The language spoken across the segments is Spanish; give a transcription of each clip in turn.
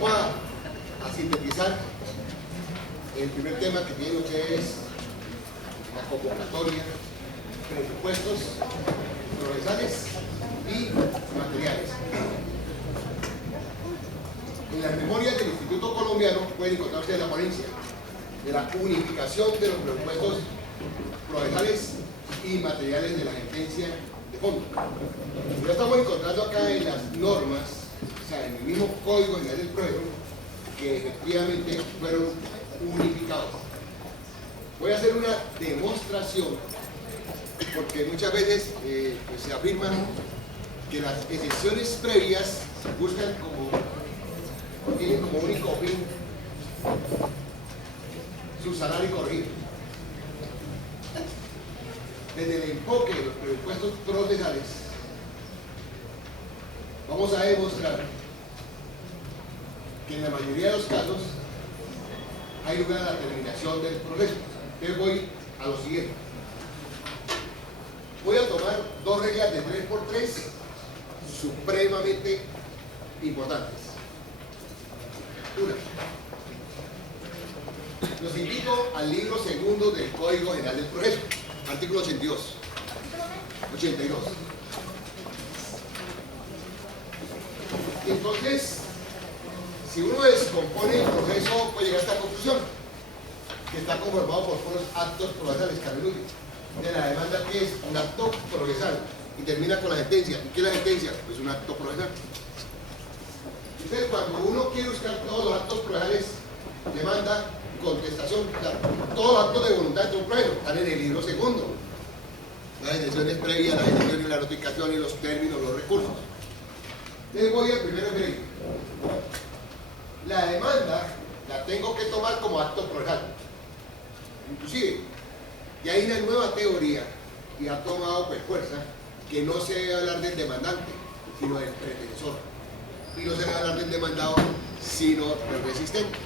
Vamos a sintetizar el primer tema que tiene ustedes, la convocatoria, presupuestos procesales y materiales. En las memorias del Instituto Colombiano pueden encontrar ustedes la ponencia de la unificación de los presupuestos procesales y materiales de la agencia de fondo. Ya estamos encontrando acá en las normas, o sea, en el mismo Código General del Proceso, que efectivamente fueron unificados. Voy a hacer una demostración, porque muchas veces pues se afirma que las excepciones previas buscan tienen como único fin subsanar y corregir. Desde el enfoque de los presupuestos procesales, vamos a demostrar que en la mayoría de los casos hay lugar a la terminación del proceso. Entonces voy a lo siguiente. Voy a tomar dos reglas de 3×3 supremamente importantes. Una, los invito al libro segundo del Código General del Proceso, artículo 82. Entonces, si uno descompone el proceso, puede llegar a esta conclusión, que está conformado por puros actos procesales, Carmen. De la demanda, que es un acto procesal, y termina con la sentencia. ¿Y qué es la sentencia? Pues un acto procesal. Entonces, cuando uno quiere buscar todos los actos procesales, demanda, contestación, todos los actos de voluntad de un proceso están en el libro segundo. Las excepciones previas, las excepciones, la notificación y los términos, los recursos. Les voy al primero que digo. La demanda la tengo que tomar como acto procesal. Inclusive, y hay una nueva teoría y ha tomado pues fuerza, que no se debe hablar del demandante, sino del pretensor. Y no se debe hablar del demandado, sino del resistente.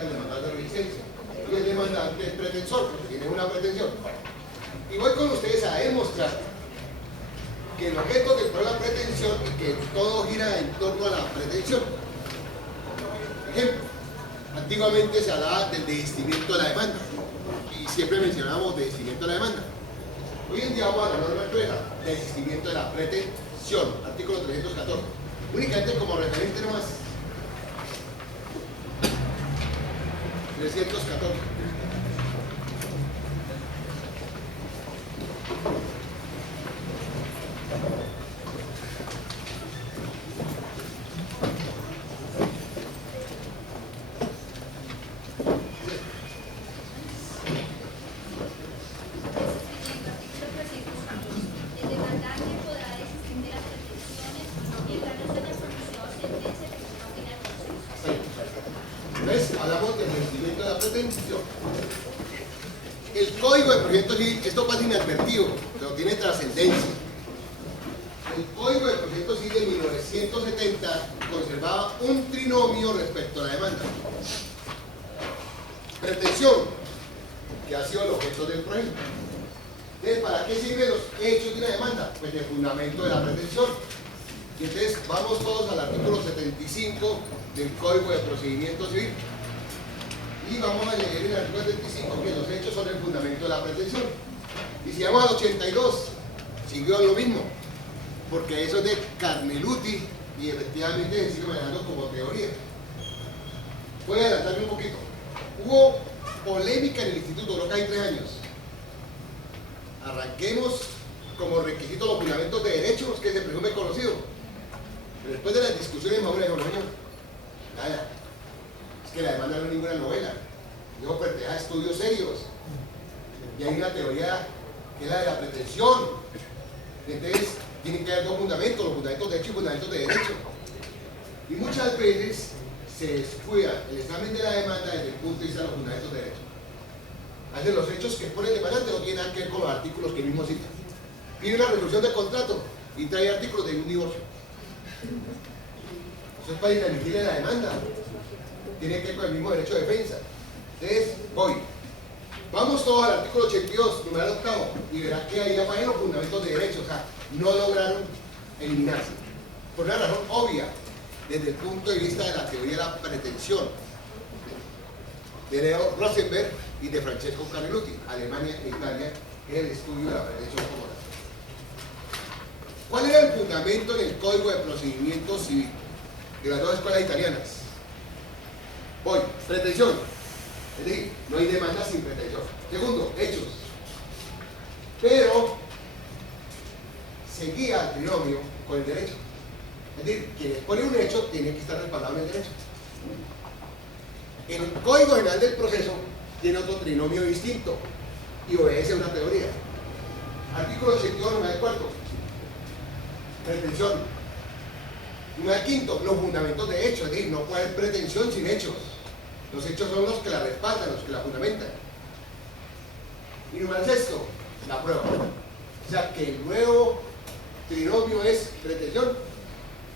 El demandante de resistencia. Y el demandante es pretensor, porque tiene una pretensión. Y voy con ustedes a demostrar que el objeto del problema es la pretensión y que todo gira en torno a la pretensión. Ejemplo, antiguamente se hablaba del desistimiento de la demanda y siempre mencionábamos desistimiento de la demanda. Hoy en día vamos a la norma empresa, desistimiento de la pretensión, artículo 314. Únicamente como referente nomás. 314. Hablamos del resistimiento de la pretensión. El Código de Procedimiento Civil, esto pasa inadvertido, pero tiene trascendencia. El Código de Procedimiento Civil de 1970 conservaba un trinomio respecto a la demanda. Pretensión, que ha sido el objeto del proyecto. Entonces, ¿para qué sirven los hechos de una demanda? Pues de fundamento de la pretensión. Y entonces vamos todos al artículo 75 del Código de Procedimiento Civil. Y vamos a leer en el artículo 75 que los hechos son el fundamento de la pretensión. Y si vamos al 82, siguió lo mismo, porque eso es de Carneluti y efectivamente se sigue manejando como teoría. Voy a adelantarme un poquito. Hubo polémica en el instituto, creo que hay 3 años. Arranquemos como requisito los fundamentos de derechos que se presume conocido. Pero después de las discusiones maduras, dijo, no, nada. Es que la demanda no es ninguna novela. Yo pertenece a estudios serios. Y hay una teoría que es la de la pretensión. Entonces, tienen que haber dos fundamentos, los fundamentos de hecho y fundamentos de derecho. Y muchas veces se descuida el examen de la demanda desde el punto de vista de los fundamentos de derecho. A veces los hechos que pone el demandante no tienen nada que ver con los artículos que mismo cita. Pide una resolución de contrato y trae artículos de un divorcio. Eso es para inadmitir la demanda. Tiene que ver con el mismo derecho de defensa. Entonces, voy. Vamos todos al artículo 82, numeral octavo, y verás que ahí aparecen los fundamentos de derecho, o sea, no lograron eliminarse. Por una razón obvia, desde el punto de vista de la teoría de la pretensión, de Leo Rosenberg y de Francesco Caneluti, Alemania e Italia, es el estudio de la pretensión común. ¿Cuál era el fundamento en el Código de Procedimiento Civil de las dos escuelas italianas? Voy, pretensión, es decir, no hay demanda sin pretensión. Segundo, hechos. Pero seguía el trinomio con el derecho. Es decir, quien expone un hecho tiene que estar respaldado en el derecho. En el Código General del Proceso tiene otro trinomio distinto y obedece a una teoría. Artículo 81, numeral cuarto. Pretensión. Numeral quinto, los fundamentos de hecho, es decir, no puede haber pretensión sin hechos. Los hechos son los que la respaldan, los que la fundamentan. Y numeral sexto, la prueba. O sea que el nuevo trinomio es pretensión,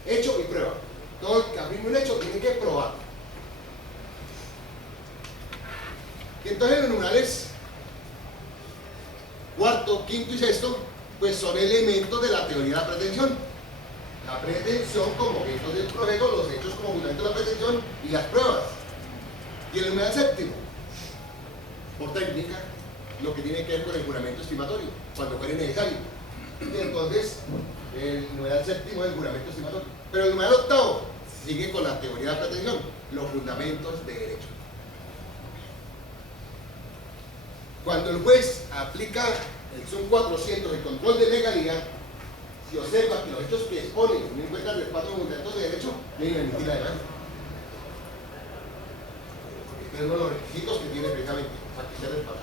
hecho y prueba. Todo el que afirme un hecho tiene que probar. Y entonces los numerales cuarto, quinto y sexto, pues son elementos de la teoría de la pretensión. La pretensión como objetos del proceso, los hechos como fundamento de la pretensión y las pruebas. Y el numeral séptimo, por técnica, lo que tiene que ver con el juramento estimatorio, cuando fuere necesario. Y entonces, el numeral séptimo es el juramento estimatorio. Pero el numeral octavo sigue con la teoría de la pretensión, los fundamentos de derecho. Cuando el juez aplica el SUM 400, el control de legalidad, si observa que los hechos que exponen no encuentran los cuatro fundamentos de derecho, deben emitir la demanda. Porque es uno de los requisitos que tiene precisamente para que se respalde.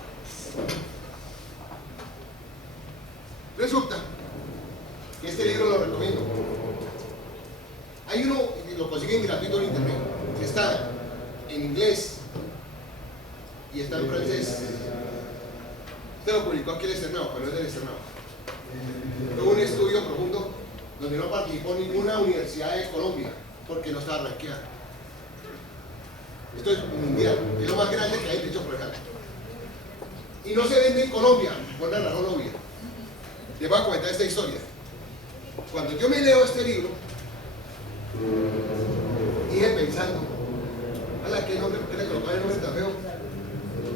Resulta que este libro lo recomiendo. Hay uno que lo consiguen gratuito en internet, que está en inglés y está en francés. Este lo publicó aquí el Externado, pero no es del Externado. Fue un estudio profundo donde no participó ninguna universidad de Colombia porque no estaba rankeada. Esto es mundial, es lo más grande que hay dicho por acá. Y no se vende en Colombia por una razón obvia. Les voy a comentar esta historia. Cuando yo me leo este libro, dije pensando, a la que nombre, ¿por qué le colocaron el nombre tan feo?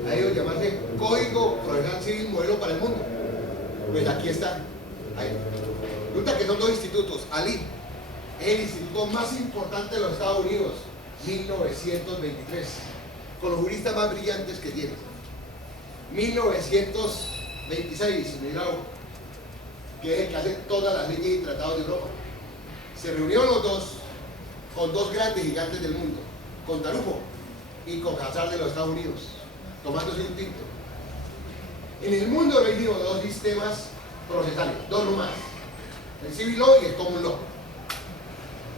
Ha ido a llamarse Código Procesal Civil Modelo para el Mundo. Pues aquí está. Ahí. Resulta que son dos institutos. Ali es el instituto más importante de los Estados Unidos, 1923, con los juristas más brillantes que tiene. 1926, Milagro, que es el que hace todas las leyes y tratados de Europa. Se reunieron los dos con dos grandes gigantes del mundo, con Tarujo y con Hazard de los Estados Unidos, tomándose un tinto. En el mundo hay dos sistemas procesales, dos nomás, el Civil Law y el Common Law.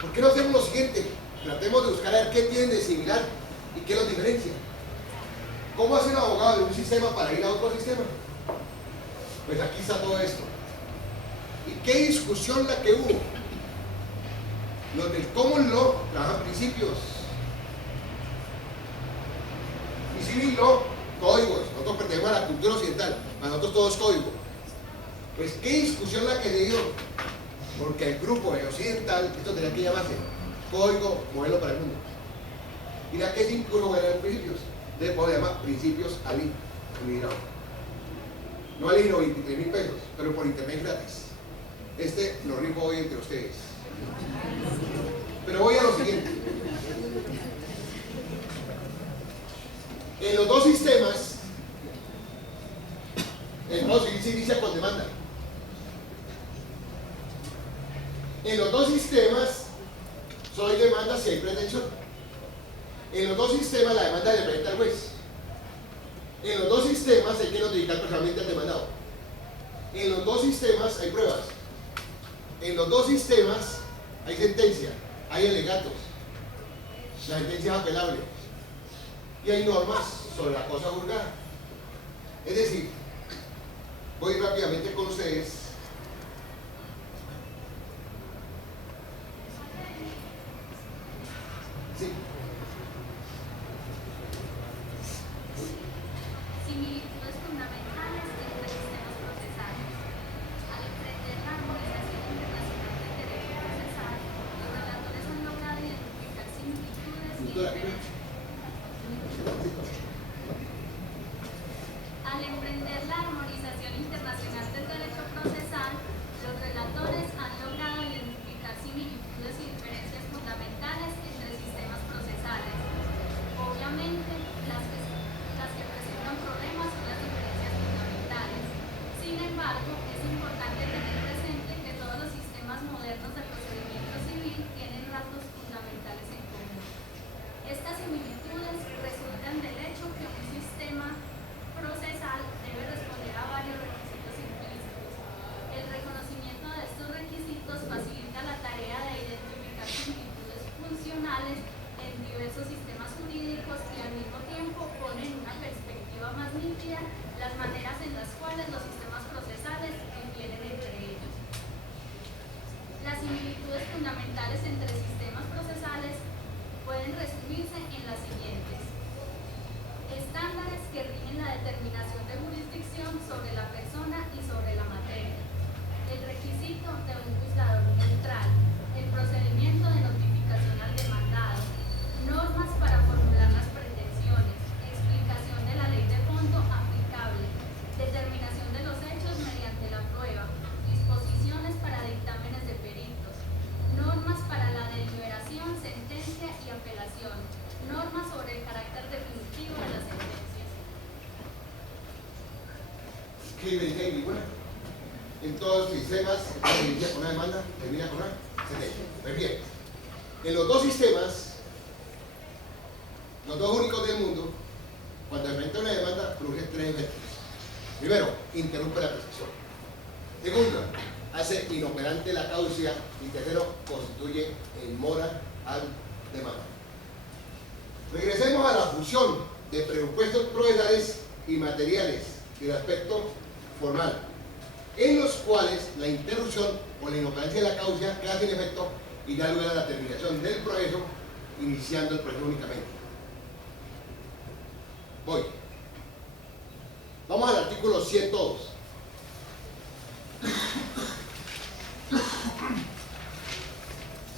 ¿Por qué no hacemos lo siguiente? Tratemos de buscar a ver qué tienen de similar y qué los diferencia. ¿Cómo hace un abogado de un sistema para ir a otro sistema? Pues aquí está todo esto. ¿Y qué discusión la que hubo? Los del Common Law trabajan principios. Y Civil Law, códigos. Nosotros pertenecemos a la cultura occidental, para nosotros todo es código. Pues qué discusión la que se dio, porque el grupo occidental, esto tenía que llamarse Código Modelo para el Mundo. Mira que es impuro de los principios. De poder llamar principios Ali. No Ali, no 23.000 pesos, pero por internet gratis. Este lo rifo hoy entre ustedes. Pero voy a lo siguiente. En los dos sistemas, el modo civil se inicia con demanda. En los dos sistemas, solo hay demanda si hay pretensión. En los dos sistemas, la demanda le presenta al juez. En los dos sistemas, hay que notificar personalmente al demandado. En los dos sistemas, hay pruebas. En los dos sistemas, hay sentencia, hay alegatos. La sentencia es apelable. Y hay normas sobre la cosa juzgada. Es decir, voy rápidamente con ustedes. Sí. Similitudes fundamentales entre sistemas procesales. Al emprender la armonización internacional del derecho procesal, Doctora. Al emprender la armonización internacional del derecho procesal, los relatores han logrado identificar similitudes y diferencias fundamentales entre sistemas procesales. Obviamente, las que presentan problemas son las diferencias fundamentales. Sin embargo, es importante tener presente que todos los sistemas modernos de procedimiento civil tienen rasgos fundamentales en común. Estas similitudes resultan del hecho que un sistema procesal debe responder a varios requisitos implícitos. El reconocimiento de estos requisitos facilita la tarea de identificar similitudes funcionales en diversos sistemas jurídicos y al mismo tiempo pone en una perspectiva más nítida las maneras en las cuales los sistemas procesales difieren entre ellos. Las similitudes fundamentales entre sistemas procesales pueden resumirse en las siguientes: estándares que rigen la determinación de jurisdicción sobre la persona y sobre la materia, el requisito de un juzgador neutral, el procedimiento de notificación al demandado, normas para formular las pretensiones, explicación de la ley de fondo aplicable, determinación de los hechos mediante la prueba, disposiciones para dictámenes de peritos, normas para la deliberación, sentencia y apelación, normas sobre el carácter definitivo de las sentencias. ¿Qué evidencia ninguna? En todos los sistemas, se inicia con una demanda, termina con una sentencia. Pues bien, en los dos sistemas, los dos únicos del mundo, cuando enfrenta una demanda, produce tres efectos. Primero, interrumpe la prescripción. Segundo, hace inoperante la causa. Y tercero, constituye en mora al demanda. Regresemos a la fusión de presupuestos procesales y materiales del aspecto formal, en los cuales la interrupción o la inoperancia de la causa queda sin efecto y da lugar a la terminación del proceso, iniciando el proceso únicamente. Voy. Vamos al artículo 102.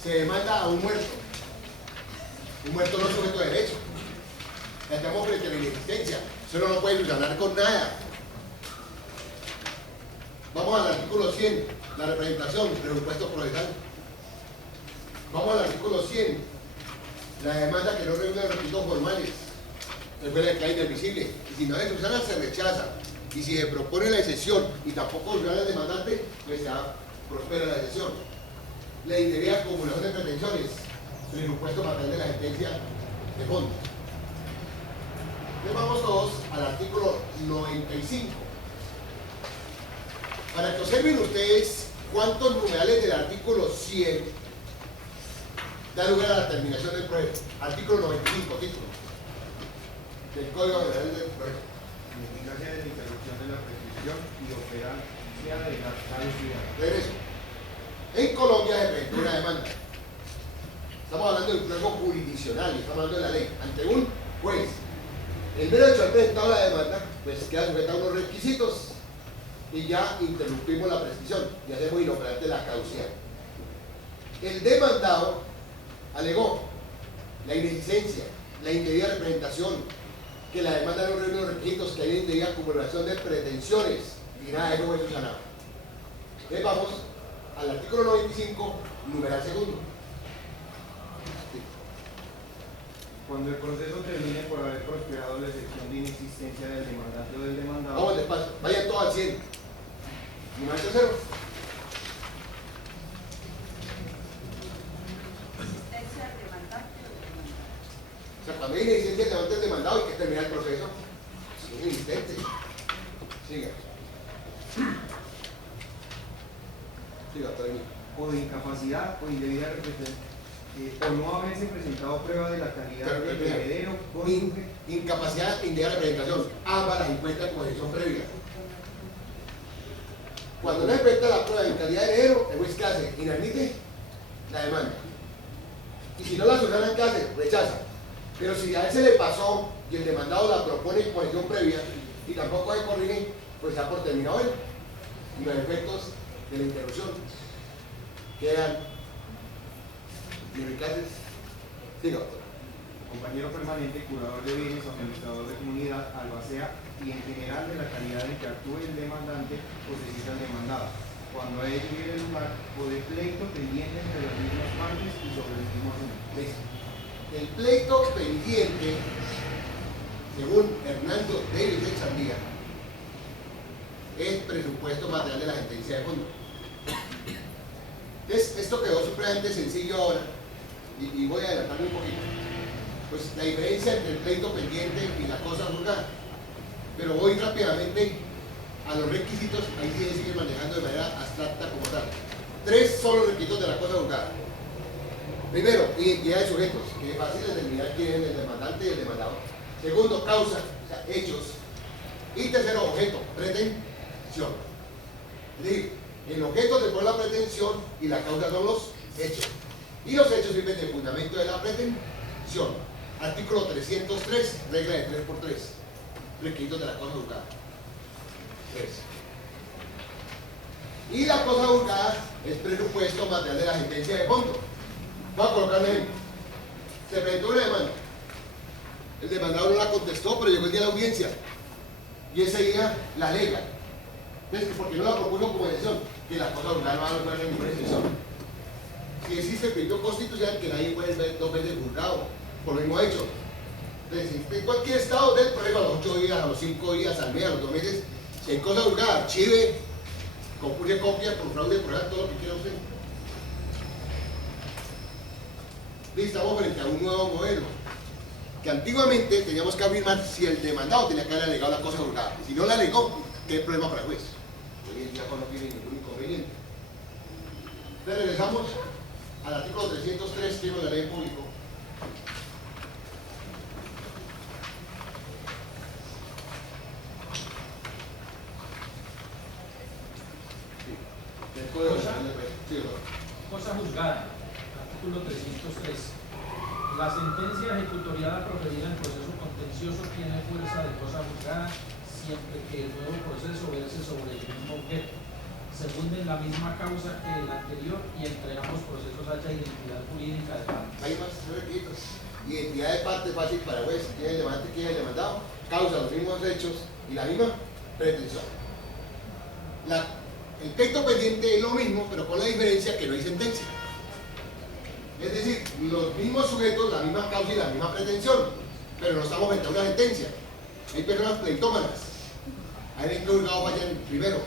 Se demanda a un muerto. Un muerto no es sujeto de derecho. Estamos frente a la inexistencia. Eso no lo puede solucionar con nada. Vamos al artículo 100, la representación, presupuesto procesal. Vamos al artículo 100, la demanda que no reúne los requisitos formales. Recuerda que hay indivisible. Y si no se soluciona, se rechaza. Y si se propone la excepción y tampoco soluciona el demandante, pues ya prospera la excepción. La indebida acumulación de pretensiones, presupuesto material de la sentencia de fondo. Entonces vamos todos al artículo 95. Para que observen ustedes cuántos numerales del artículo 100 da lugar a la terminación del proceso. Artículo 95, título del Código General del Proceso. En eficacia de la interrupción de la prescripción y operancia de la caducidad. Regreso. En Colombia se presentó una demanda. Estamos hablando de un proceso jurisdiccional, estamos hablando de la ley, ante un juez. El mero hecho de haber presentado la demanda, pues queda sujeta a unos requisitos y ya interrumpimos la prescripción y hacemos inoperante la caducidad. El demandado alegó la inexistencia, la indebida representación, que la demanda no reúne los requisitos, que hay indebida acumulación de pretensiones y nada de eso fue subsanado. Entonces vamos al artículo 95, numeral segundo. Cuando el proceso termine por haber prosperado la excepción de inexistencia del demandante o del demandado. Vamos despacio, vayan todos al 100. Numeral tercero. O sea, cuando hay inexistencia del demandante del demandado hay que terminar el proceso. Si es inexistente. Siga. Siga, termina. O de incapacidad o indebida representación. O no haberse presentado prueba de la calidad del heredero, cónyuge. Incapacidad, indebida representación. Ambas las encuentra como decisión previa. Cuando no se presenta la prueba de calidad de heredero, el juez ¿qué hace? Inadmite la demanda. Y si no la soluciona, ¿qué hace? Rechaza. Pero si a él se le pasó y el demandado la propone como decisión previa y tampoco se corrige, pues ya por terminado él. Y los efectos de la interrupción quedan ineficaces. Siga, doctor. compañero permanente, curador de bienes, administrador de comunidad, albacea y en general de la calidad en que actúe el demandante o se cita el demandado, cuando a ello llegue el lugar o de pleito pendiente entre las mismas partes y sobre el mismo asunto. El pleito pendiente, según Hernando David de Chandía, es presupuesto material de la sentencia de fondo. Entonces, esto quedó supremamente sencillo ahora, y voy a adelantarme un poquito. Pues la diferencia entre el pleito pendiente y la cosa juzgada. Pero voy rápidamente a los requisitos, ahí sí sigue manejando de manera abstracta como tal. 3 son los requisitos de la cosa juzgada. Primero, identidad de sujetos, que es fácil determinar quién es el demandante y el demandado. Segundo, causa, o sea, hechos. Y tercero, objeto, pretensión. Es decir, el objeto se pone la pretensión y la causa son los hechos. Y los hechos sirven de fundamento de la pretensión. Artículo 303, regla de 3×3. Requisitos de la cosa juzgada. 3. Y la cosa juzgada es presupuesto material de la sentencia de fondo. Voy a colocar un ejemplo. Se presentó una demanda. El demandado no la contestó, pero llegó el día de la audiencia. Y ese día la alega. Entonces, ¿por qué no la propuso como decisión? Que la cosa juzgada no va a lograr ninguna decisión. Si existe el principio constitucional que nadie puede ver 2 veces juzgado por lo mismo hecho. Entonces, en cualquier estado del problema, a los 8 días, a los 5 días, al mes, a los 2 meses, si hay cosa juzgada, archive, compure copia, por fraude, prueba, todo lo que quiera usted. Y estamos frente a un nuevo modelo, que antiguamente teníamos que afirmar si el demandado tenía que haber alegado la cosa juzgada. Y si no la alegó, ¿qué problema para el juez? Hoy en día no tiene ningún inconveniente. Entonces regresamos al artículo 303, de la ley público. Cosa juzgada, artículo 303. La sentencia ejecutoriada proferida en proceso contencioso tiene fuerza de cosa juzgada siempre que el nuevo proceso verse sobre el mismo objeto, se funde en la misma causa que el anterior y entre ambos procesos haya identidad jurídica de parte. Hay más requisitos. Identidad de parte fácil para el juez. ¿Quién es el demandante, quién es el demandado? Causa los mismos hechos y la misma pretensión. El pleito pendiente es lo mismo, pero con la diferencia que no hay sentencia. Es decir, los mismos sujetos, la misma causa y la misma pretensión, pero no estamos frente a una sentencia. Hay personas pleitómanas. Hay en qué juzgado vayan primero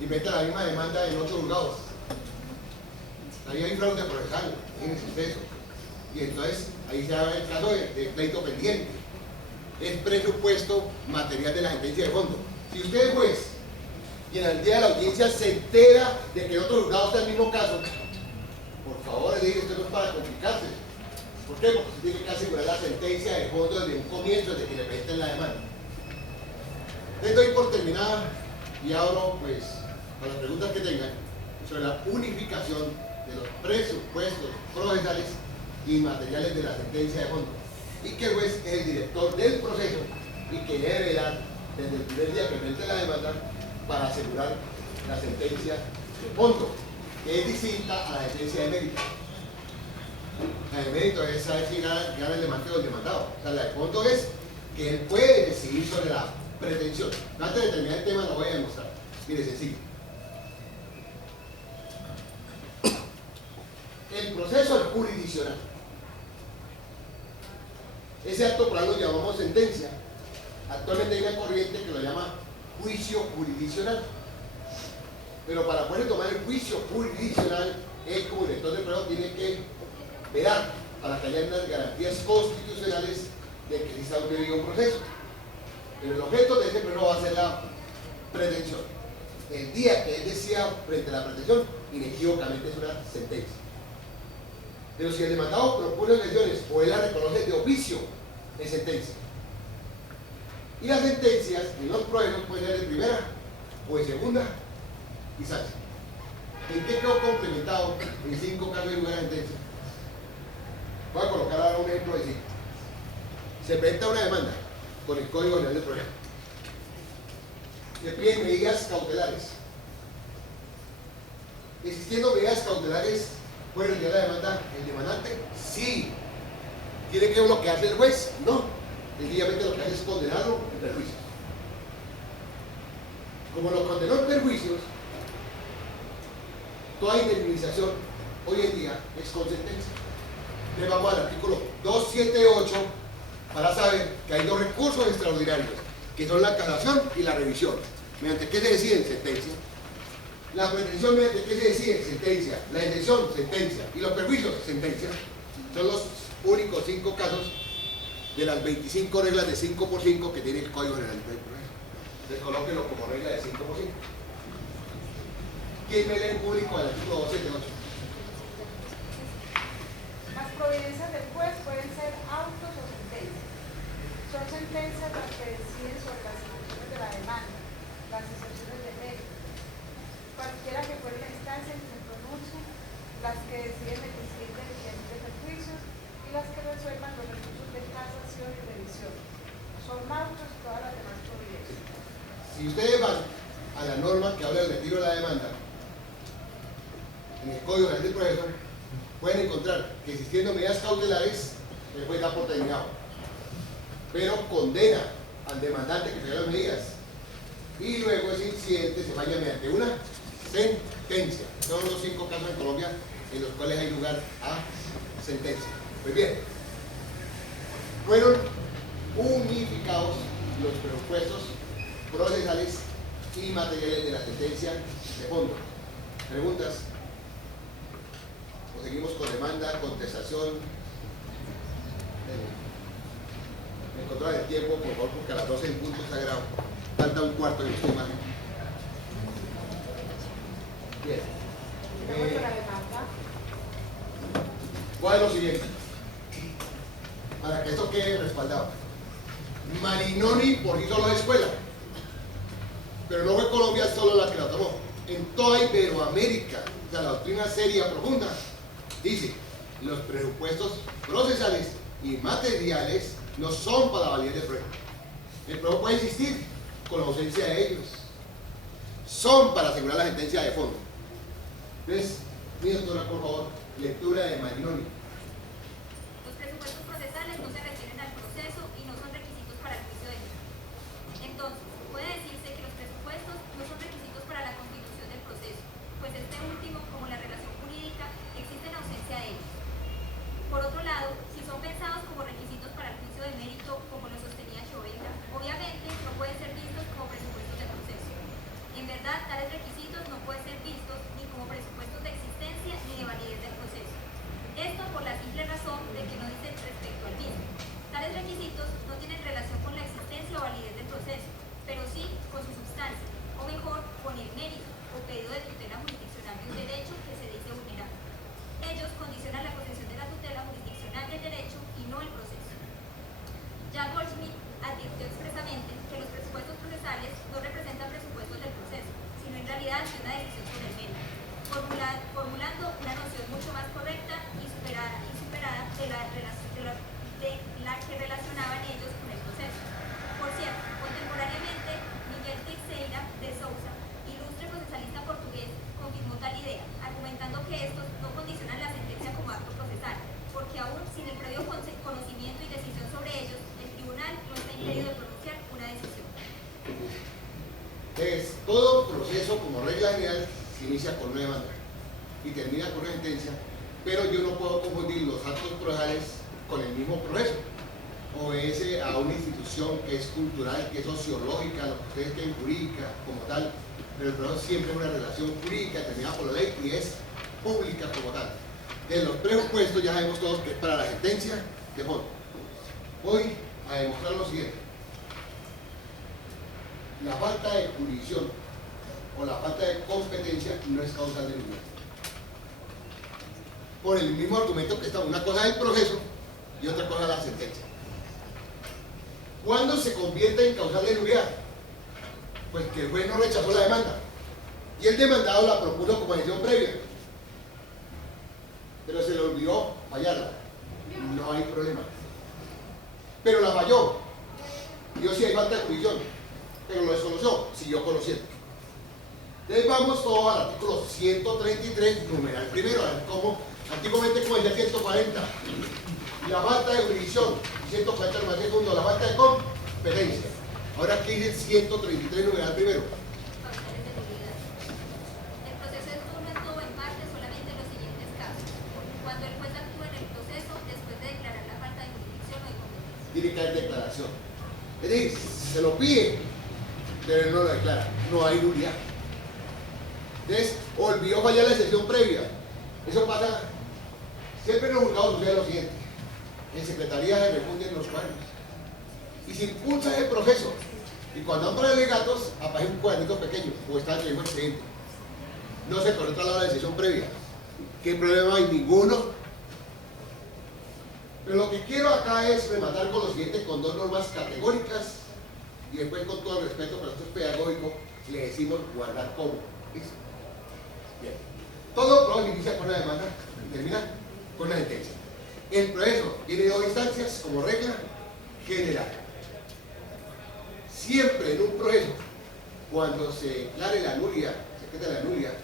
y metan la misma demanda en 8 juzgados. Ahí hay fraude procesal, en exceso. Y entonces ahí se da el caso de pleito pendiente. Es presupuesto material de la sentencia de fondo. Si usted es juez y en el día de la audiencia se entera de que en otro juzgado está el mismo caso, por favor, le digo, esto no es para complicarse. ¿Por qué? Porque se tiene que asegurar la sentencia de fondo desde un comienzo, desde que le presenten la demanda. Les doy por terminada y abro, pues, a las preguntas que tengan sobre la unificación de los presupuestos procesales y materiales de la sentencia de fondo. Y que el juez es el director del proceso y que debe velar desde el primer día que presente la demanda para asegurar la sentencia de fondo, que es distinta a la sentencia de mérito. La de mérito es saber si gana el demandante o el demandado. O sea, la de fondo es que él puede decidir sobre la pretensión. Antes de terminar el tema lo voy a demostrar. Mire, sencillo. El proceso es jurisdiccional. Ese acto por algo lo llamamos sentencia. Actualmente hay una corriente que lo llama juicio jurisdiccional. Pero para poder tomar el juicio jurisdiccional, él como director del proceso tiene que velar para que haya unas garantías constitucionales de que exista un debido proceso. Pero el objeto de ese proceso va a ser la pretensión. El día que él decida frente a la pretensión, inequívocamente es una sentencia. Pero si el demandado propone elecciones o él la reconoce de oficio, es sentencia. Y las sentencias en los procesos pueden ser de primera o de segunda instancia. ¿En qué quedó complementado en 5 casos de buena sentencia? Voy a colocar ahora un ejemplo de 5. Se presenta una demanda con el Código General del Proceso. Le piden medidas cautelares. Existiendo medidas cautelares, ¿puede retirar la demanda el demandante? Sí. ¿Tiene que bloquearse el juez? No. Sencillamente lo que hace es condenarlo en perjuicios. Como lo condenó en perjuicios, toda indemnización hoy en día es con sentencia. Le vamos al artículo 278 para saber que hay dos recursos extraordinarios, que son la casación y la revisión. ¿Mediante qué se decide? En sentencia. La pretensión, mediante qué se decide? Sentencia. La exención, sentencia. Y los perjuicios, sentencia. Son los únicos 5 casos de las 25 reglas de 5 por 5 que tiene el Código General del Proceso. Entonces colóquenlo como regla de 5 por 5. ¿Quién me lee en público el artículo 278? Las providencias del juez pueden ser autos o sentencias. Son sentencias las que deciden sobre las ejecuciones de la demanda, las excepciones de mérito. Cualquiera que fuera la instancia en que se pronuncia, las que deciden el incidente de perjuicios y las que resuelvan los recursos de casación y revisión. Son autos y todas las demás providencias. Si ustedes van a la norma que habla del retiro de la demanda, en el Código General del Proceso, pueden encontrar que existiendo medidas cautelares, el juez da por terminado, pero condena al demandante que tenga las medidas y luego ese incidente se falla mediante una sentencia. Son los 5 casos en Colombia en los cuales hay lugar a sentencia. Pues bien, fueron unificados los presupuestos procesales y materiales de la sentencia de fondo. ¿Preguntas? ¿O seguimos con demanda, contestación? Me controla el tiempo, por favor, porque a las 12 en punto está grabado. Falta un cuarto de esta imagen. Bien. ¿Cuál es lo siguiente? Para que esto quede respaldado. Marinoni por sí solo es escuela, pero no fue Colombia solo la que la tomó. En toda Iberoamérica, o sea, la doctrina seria, profunda, dice, los presupuestos procesales y materiales no son para validez de prueba. El prueba puede existir con la ausencia de ellos. Son para asegurar la sentencia de fondo. Entonces, mi doctora, por favor, lectura de Marinoni. Los presupuestos procesales no se refieren al proceso y no son requisitos para el juicio de mérito. Entonces, puede decirse que los presupuestos no son requisitos para la constitución del proceso, pues este último, como la relación jurídica, existe en ausencia de ellos. Por otro lado, si son pensados como requisitos para el juicio de mérito, como lo sostenía Chovenda, obviamente no pueden ser vistos como presupuestos del proceso. En verdad, tales requisitos no pueden ser vistos ni como presupuestos de existencia ni de validez del proceso. Esto por la simple razón de que no dicen respecto al mismo. Tales requisitos no tienen relación con la existencia o validez del proceso, pero sí con su sustancia, o mejor, con el mérito o pedido de tutela jurisdiccional de un derecho que se dice vulnerable. Ellos condicionan la concesión de la tutela jurisdiccional del derecho y no el proceso. Ya Goldschmidt advirtió expresamente que los presupuestos procesales no representan presupuestos del proceso, sino en realidad una decisión sobre el mérito, formulando una noción mucho más correcta y superada de la que relacionaban ellos con el proceso. Por cierto, contemporáneamente, Miguel Teixeira de Sousa, ilustre procesalista portugués, confirmó tal idea, argumentando que estos no condicionan la sentencia como acto procesal, porque aún sin el previo conocimiento y decisión sobre ellos, el tribunal no está impedido de pronunciar una decisión. Entonces, todo proceso, como regla general, se inicia con una demanda y termina con una sentencia, pero yo no puedo confundir los actos procesales con el mismo proceso. Obedece a una institución que es cultural, que es sociológica, lo que ustedes quieren jurídica como tal, pero el proceso siempre es una relación jurídica determinada por la ley y es pública como tal. De los presupuestos ya sabemos todos que es para la sentencia de fondo. Voy a demostrar lo siguiente. La falta de jurisdicción o la falta de competencia no es causal de nulidad. Por el mismo argumento que está, una cosa es el proceso y otra cosa es la sentencia. ¿Cuándo se convierte en causal de nulidad? Pues que el juez no rechazó la demanda y el demandado la propuso como decisión previa, pero se le olvidó fallarla. No hay problema. Pero la falló. Yo sí hay falta de jurisdicción, pero lo desconoció, siguió conociendo. Entonces vamos todos al artículo 133, numeral primero, a ver cómo, antiguamente como decía 140, la falta de jurisdicción, 140 más segundo, la falta de competencia. Ahora aquí dice 133 numeral primero. Causales de nulidad. El proceso de turno estuvo en parte solamente en los siguientes casos. Cuando el juez actúa en el proceso después de declarar la falta de jurisdicción o de competencia. Tiene que haber declaración. Es decir, se lo pide, pero no lo declara. No hay nulidad. Entonces, olvidó fallar la sesión previa. Eso pasa. Siempre en los juzgados sucede lo siguiente. En secretaría se refunden los cuadernos. Y se impulsa el proceso. Y cuando van para alegatos, aparece un cuadernito pequeño, o está el mismo expediente. No se corre la hora de sesión previa. ¿Qué problema hay? Ninguno. Pero lo que quiero acá es rematar con lo siguiente, con dos normas categóricas, y después con todo el respeto, pero esto es pedagógico, le decimos guardar como. ¿Listo? Bien. Todo proceso inicia con una demanda y termina con una sentencia. El proceso tiene dos instancias como regla general. Siempre en un proceso, cuando se declare la nulidad, se queda la nulidad,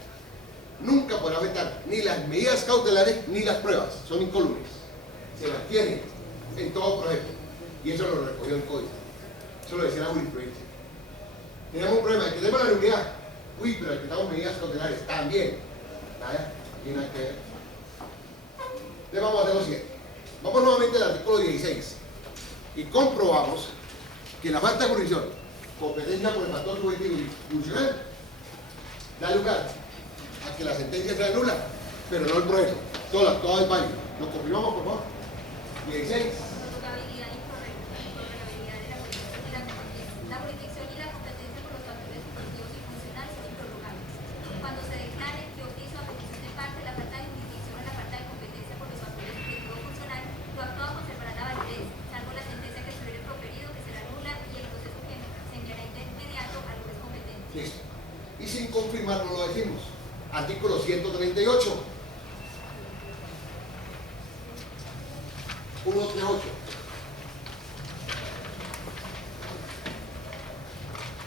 nunca podrá afectar ni las medidas cautelares ni las pruebas, son incolubles. Se mantienen en todo proceso. Y eso lo recogió el código. Eso lo decía la jurisprudencia. Tenemos un problema, que tenemos la nulidad. Uy, pero necesitamos medidas cautelares también. Nada, tiene nada que ver. Entonces vamos a hacer lo siguiente. Vamos nuevamente al artículo 16 y comprobamos que la falta de jurisdicción, competencia por el factor subjetivo y funcional, da lugar a que la sentencia sea nula, pero no el proceso. Todo es válido. Lo confirmamos, por favor. 16. Prorrogabilidad incorrecta. Prorrogabilidad de la jurisdicción y la competencia. La jurisdicción y la competencia por los factores subjetivos y funcionales son improrrogables. Cuando se declare que oficio a petición de parte la falta de jurisdicción o la falta de competencia por los factores subjetivos o funcionales, lo actuado conservará la validez, salvo la sentencia que se hubiera proferido, que será nula, y el proceso que se enviará de inmediato al juez competente. Listo. Y sin confirmarlo lo decimos. Artículo 138. 138.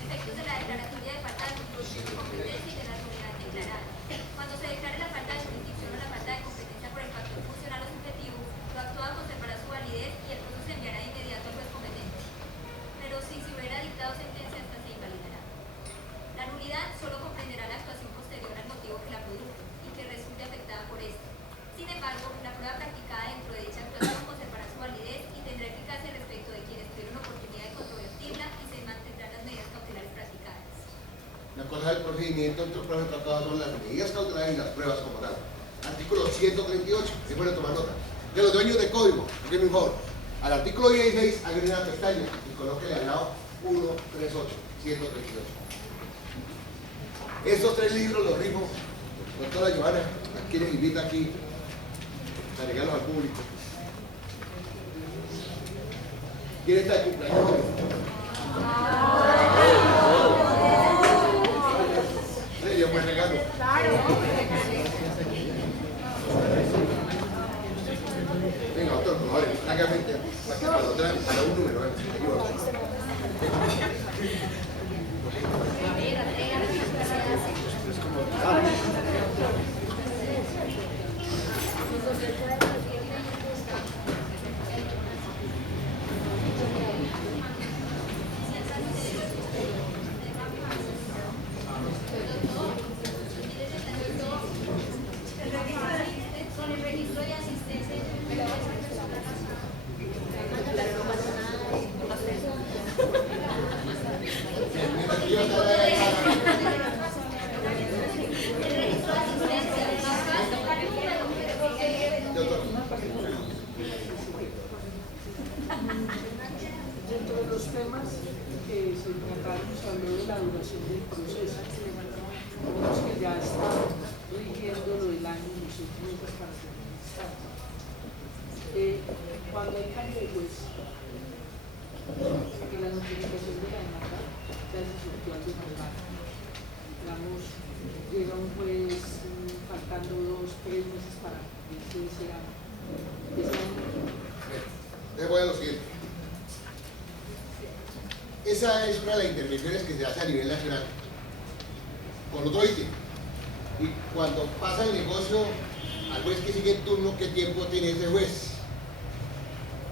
Efectos de la declaratoria de falta de jurisdicción y competencia y de la nulidad declarada. Cuando se declare la falta de jurisdicción o la falta de competencia por el factor funcional o subjetivo, lo actuado conservará su validez y el proceso se enviará de inmediato al juez competente. Pero si se hubiera dictado sentencia, esta se invalidará. La nulidad solo comprenderá la actuación posterior al motivo que la produjo y que resulte afectada por esta. Sin embargo, la prueba practicada dentro de dicha actuación conservará su validez y tendrá eficacia respecto de quienes tuvieron oportunidad de controvertirla y se mantendrán las medidas cautelares practicadas. La cosa del procedimiento entre los procesos tratados son las medidas cautelares y las pruebas como tal. Artículo 138. Es bueno tomar nota. De los dueños de código, háganme un favor. Al artículo 16, hagan una pestaña y colóquenle al lado 138, 138. Estos tres libros los rifo. Doctora Johanna, ¿a quién les invita aquí? A regalos al público. ¿Quién está de cumpleaños hoy? Sí, yo me regalo. Venga, doctor, por favor, francamente, para un número, Con el registro de asistencia Dentro de los temas que se trataron, se habló de la duración del proceso. Vemos que ya está rigiendo lo del año y los 6 meses para ser instancia. Cuando hay cambio de juez, que la notificación de la demanda se hace virtual de manera. Digamos, llega un juez faltando 2-3 meses para que sea les voy a lo siguiente. Esa es una de las intervenciones que se hace a nivel nacional con otro ítem. Y cuando pasa el negocio al juez que sigue en turno, ¿qué tiempo tiene ese juez?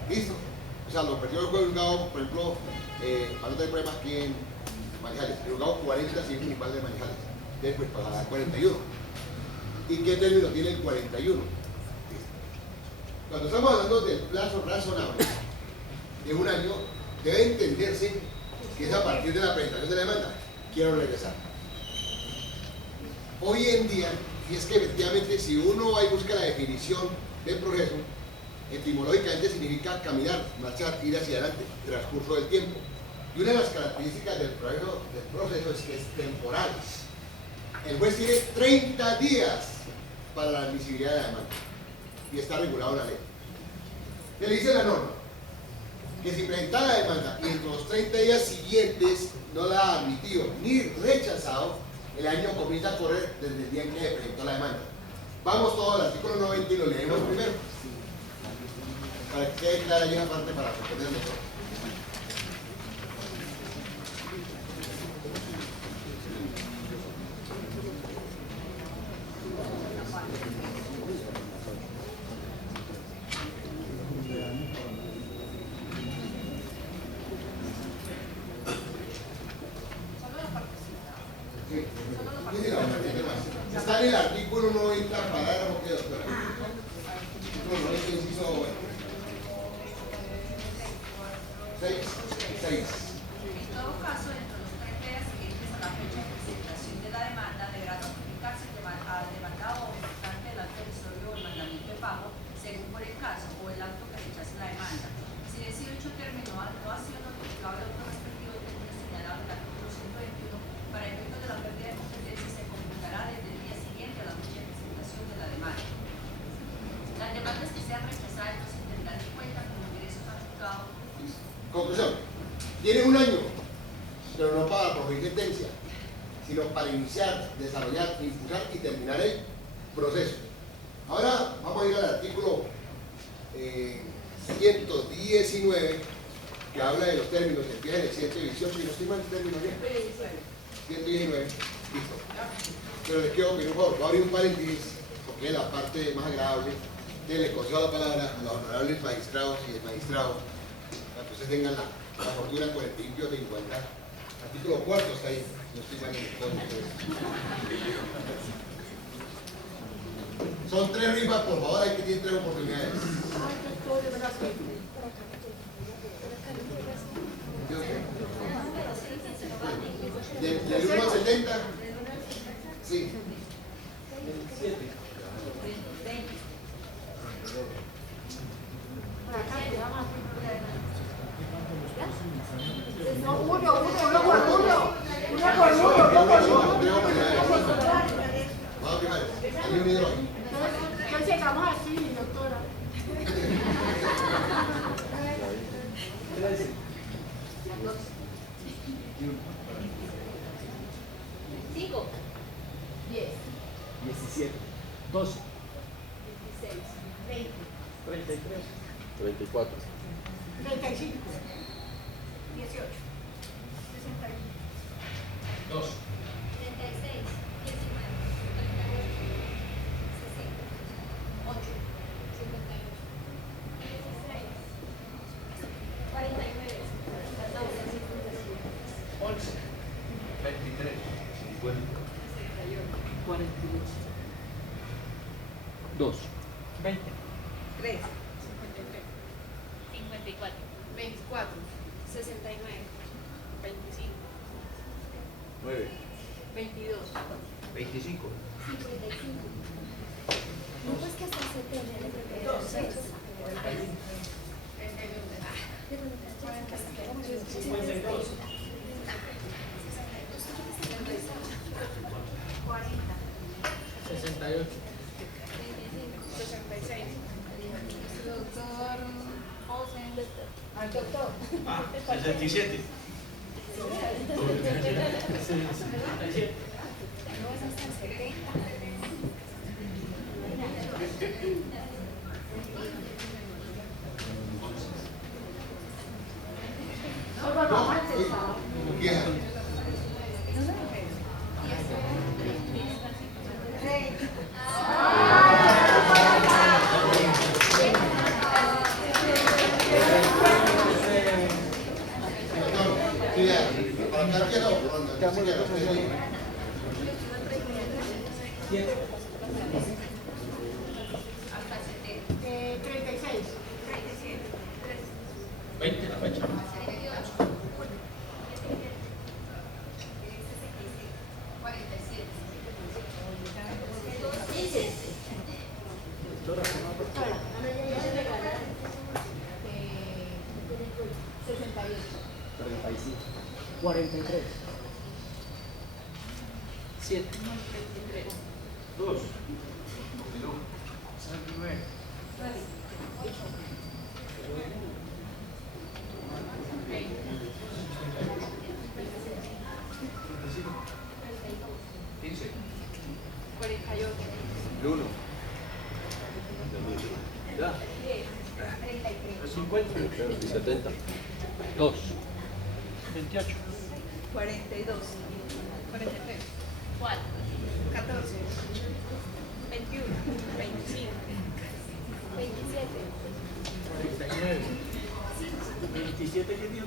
Listo. O sea, lo perdió el juez juzgado, por ejemplo, para no tener problemas aquí en Manizales. El juzgado 40 civil municipal de Manizales. Después para la 41. ¿Y qué término tiene el 41? Cuando estamos hablando del plazo razonable de un año, debe entenderse que es a partir de la presentación de la demanda. Quiero regresar. Hoy en día, y es que efectivamente si uno va y busca la definición del proceso, etimológicamente significa caminar, marchar, ir hacia adelante, transcurso del tiempo. Y una de las características del proceso es que es temporal. El juez tiene 30 días para la admisibilidad de la demanda y está regulado en la ley. ¿Qué le dice la norma? Que si presenta la demanda y en los 30 días siguientes no la ha admitido ni rechazado, el año comienza a correr desde el día en que se presentó la demanda. Vamos todos al artículo 90 y lo leemos primero, para que quede clara esa parte para responder mejor. Está en el artículo 90, parágrafo que doctora. Artículo 90, inciso 6. En todo caso, dentro de los 30 días siguientes a la fecha de presentación de la demanda, deberá notificarse al demandado o ejecutante del acto revisorio o el mandamiento de pago, según por el caso, o el acto que rechace la demanda. Si ese dicho término no ha sido notificado el auto respectivo del término señalado en el artículo 121, para efectos de la pérdida de competencia se computará desde el día siguiente a la fecha de presentación de la demanda. Las demandas que sean rechazadas no se tendrán en cuenta como ingresos al juzgado. Conclusión. Tiene un año, pero no para proferir sentencia, sino para iniciar, desarrollar, impulsar y terminar el proceso. Ahora vamos a ir al artículo 119, que habla de los términos, empieza en el 118, y no estoy mal el término bien. 119, listo. Pero les quiero pedir un favor, voy a abrir un paréntesis, porque es la parte más agradable. Le concedo la palabra a los honorables magistrados y el magistrado, para que ustedes tengan la fortuna con el principio de igualdad. Artículo 4 está ahí, no estoy mal en el código. Son 3 rifas, por favor, hay que tener 3 oportunidades. ¿Del 1 al 70? Sí. Llegamos así, doctora. 5, 10, 17, 12, 16, 20, 33, 34. 35, 18, 61. 2, 36, 19, 38, 60, 8, 58, 16, 49, 14, 11, 23, 50. 42. 2, 20. 3, 54, 24, 69, 25, 9. 22, 25. 55. No, pues que hasta se tiene el 12, 68. 66. Doctor José. Al doctor. 67. Vieja. Cambia no, no, no, Hasta 70. 36. 20 la fecha. 47. Treinta y cinco. 43. 7. 2. El 1. Ya. 50. 70. 2. 28. 42. 43. 4. 14. 21. 25. 27. 39. 27 que dio.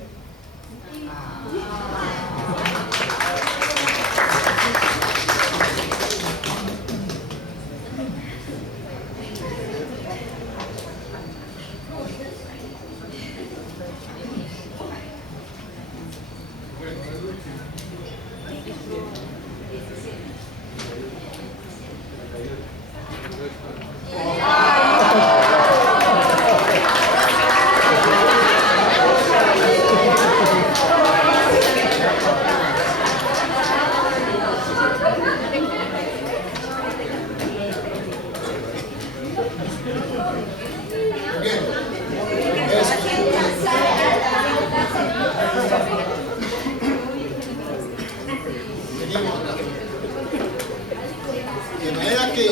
De manera que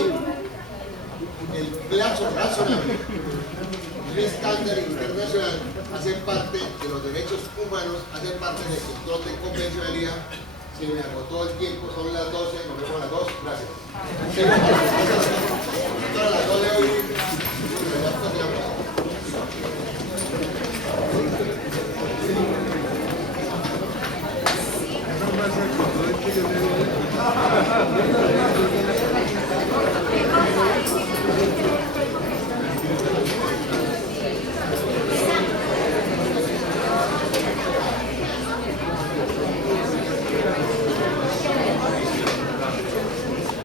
el plazo razonable y el estándar internacional hacen parte de los derechos humanos, hacen parte del control de convencionalidad. Se me agotó el tiempo, son las 12, nos vemos a las 2, gracias.